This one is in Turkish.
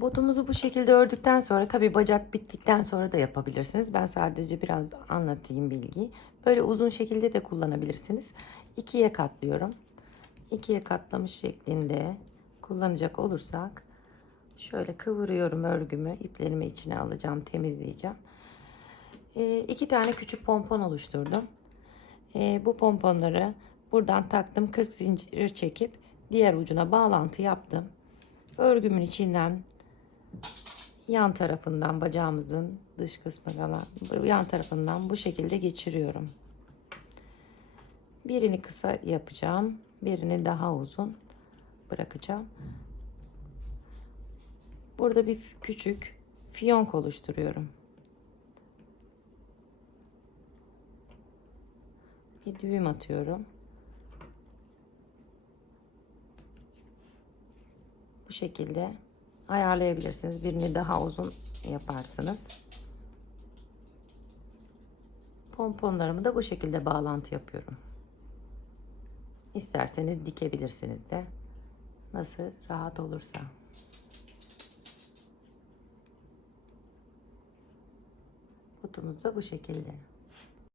Botumuzu bu şekilde ördükten sonra tabi bacak bittikten sonra da yapabilirsiniz. Ben sadece biraz anlatayım bilgiyi. Böyle uzun şekilde de kullanabilirsiniz. İkiye katlıyorum. İkiye katlamış şeklinde kullanacak olursak şöyle kıvırıyorum örgümü. iplerimi içine alacağım, temizleyeceğim. Ee, iki tane küçük pompon oluşturdum. Ee, bu pomponları buradan taktım. 40 zincir çekip diğer ucuna bağlantı yaptım. Örgümün içinden yan tarafından bacağımızın dış kısmı kalan yan tarafından bu şekilde geçiriyorum. Birini kısa yapacağım. Birini daha uzun bırakacağım. Burada bir küçük fiyonk oluşturuyorum. Bir düğüm atıyorum. Bu şekilde ayarlayabilirsiniz. Birini daha uzun yaparsınız. Pomponlarımı da bu şekilde bağlantı yapıyorum. İsterseniz dikebilirsiniz de. Nasıl rahat olursa. Kutumuz da bu şekilde.